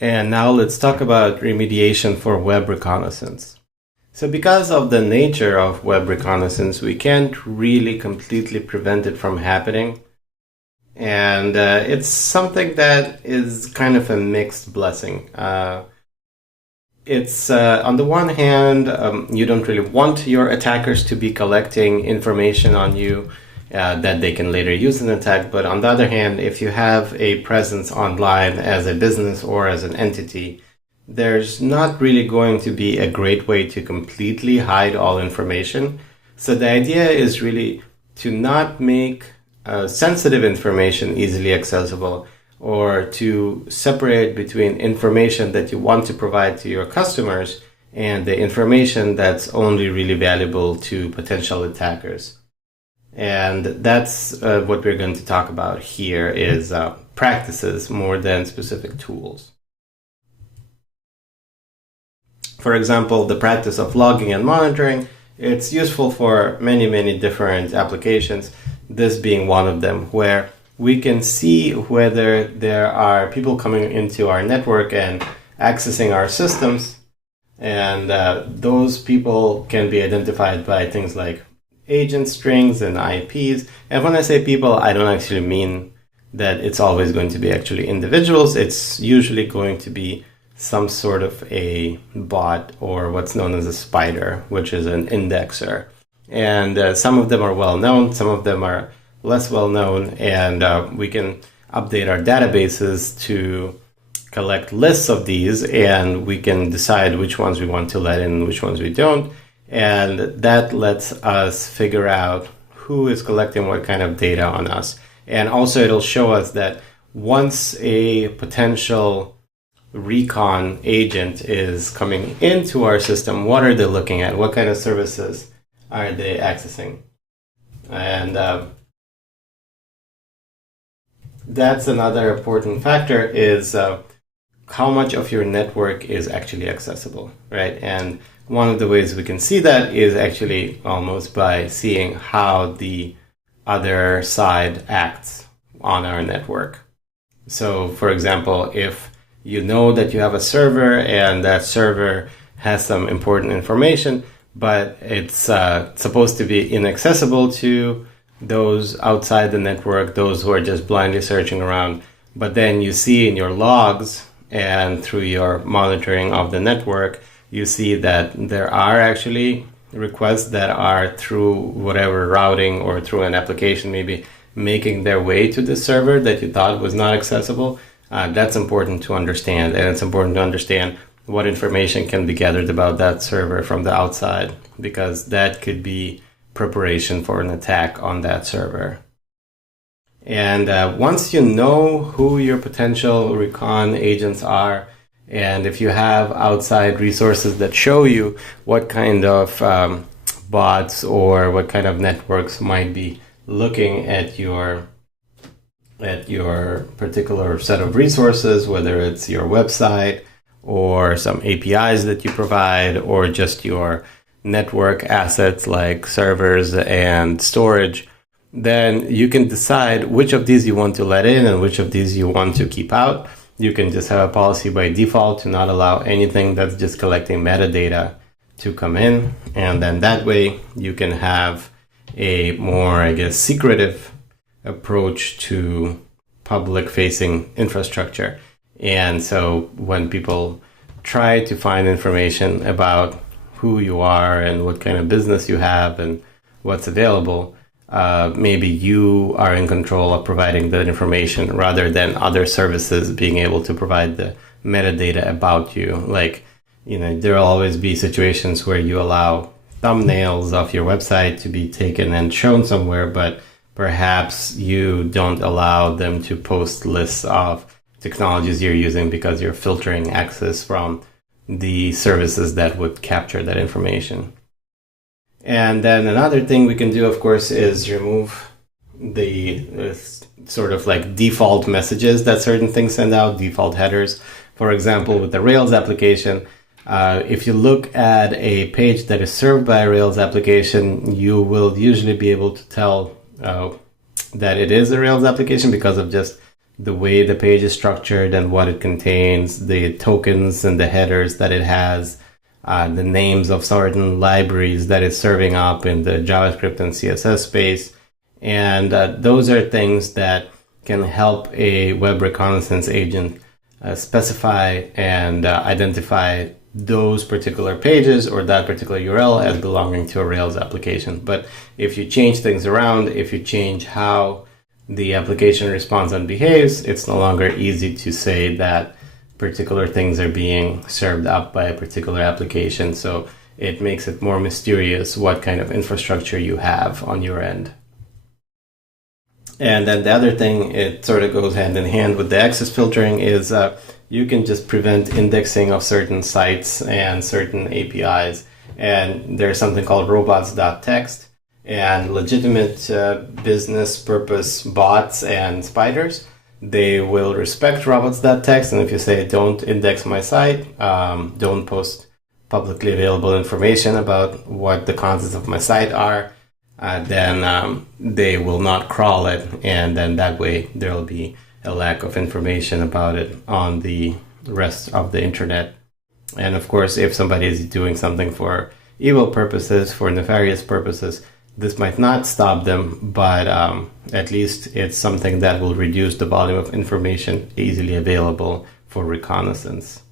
And now let's talk about remediation for web reconnaissance. So because of the nature of web reconnaissance, we can't really completely prevent it from happening. And it's something that is kind of a mixed blessing. It's on the one hand, you don't really want your attackers to be collecting information on you that they can later use in an attack. But on the other hand, if you have a presence online as a business or as an entity, there's not really going to be a great way to completely hide all information. So the idea is really to not make sensitive information easily accessible, or to separate between information that you want to provide to your customers and the information that's only really valuable to potential attackers. And that's what we're going to talk about here is practices more than specific tools. For example, the practice of logging and monitoring, it's useful for many different applications, this being one of them, where we can see whether there are people coming into our network and accessing our systems, and those people can be identified by things like agent strings and IPs. And when I say people, I don't actually mean that it's always going to be actually individuals. It's usually going to be some sort of a bot, or what's known as a spider, which is an indexer. And some of them are well known, some of them are less well known, and we can update our databases to collect lists of these, and we can decide which ones we want to let in and which ones we don't. And that lets us figure out who is collecting what kind of data on us. And also it'll show us that once a potential recon agent is coming into our system, what are they looking at? What kind of services are they accessing? And that's another important factor, is how much of your network is actually accessible, right? And one of the ways we can see that is actually almost by seeing how the other side acts on our network. So, for example, if you know that you have a server and that server has some important information, but it's supposed to be inaccessible to those outside the network, those who are just blindly searching around, but then you see in your logs and through your monitoring of the network, you see that there are actually requests that are through whatever routing or through an application maybe making their way to the server that you thought was not accessible. That's important to understand, and it's important to understand what information can be gathered about that server from the outside, because that could be preparation for an attack on that server. And once you know who your potential recon agents are, and if you have outside resources that show you what kind of bots or what kind of networks might be looking at your particular set of resources, whether it's your website or some APIs that you provide, or just your network assets like servers and storage, then you can decide which of these you want to let in and which of these you want to keep out. You can just have a policy by default to not allow anything that's just collecting metadata to come in. And then that way you can have a more, I guess, secretive approach to public-facing infrastructure. And so when people try to find information about who you are and what kind of business you have and what's available, maybe you are in control of providing that information rather than other services being able to provide the metadata about you. Like, there will always be situations where you allow thumbnails of your website to be taken and shown somewhere, but perhaps you don't allow them to post lists of technologies you're using because you're filtering access from the services that would capture that information. And then another thing we can do, of course, is remove the sort of like default messages that certain things send out, default headers. For example, with the Rails application, if you look at a page that is served by a Rails application, you will usually be able to tell that it is a Rails application because of just the way the page is structured and what it contains, the tokens and the headers that it has, the names of certain libraries that it's serving up in the JavaScript and CSS space. And those are things that can help a web reconnaissance agent specify and identify those particular pages or that particular URL as belonging to a Rails application. But if you change things around, if you change how the application responds and behaves, it's no longer easy to say that particular things are being served up by a particular application. So it makes it more mysterious what kind of infrastructure you have on your end. And then the other thing, it sort of goes hand in hand with the access filtering, is you can just prevent indexing of certain sites and certain APIs. And there's something called robots.txt, and legitimate business purpose bots and spiders, they will respect robots.txt. And if you say, don't index my site, don't post publicly available information about what the contents of my site are, then they will not crawl it. And then that way there will be a lack of information about it on the rest of the internet. And of course, if somebody is doing something for evil purposes, for nefarious purposes, this might not stop them, but at least it's something that will reduce the volume of information easily available for reconnaissance.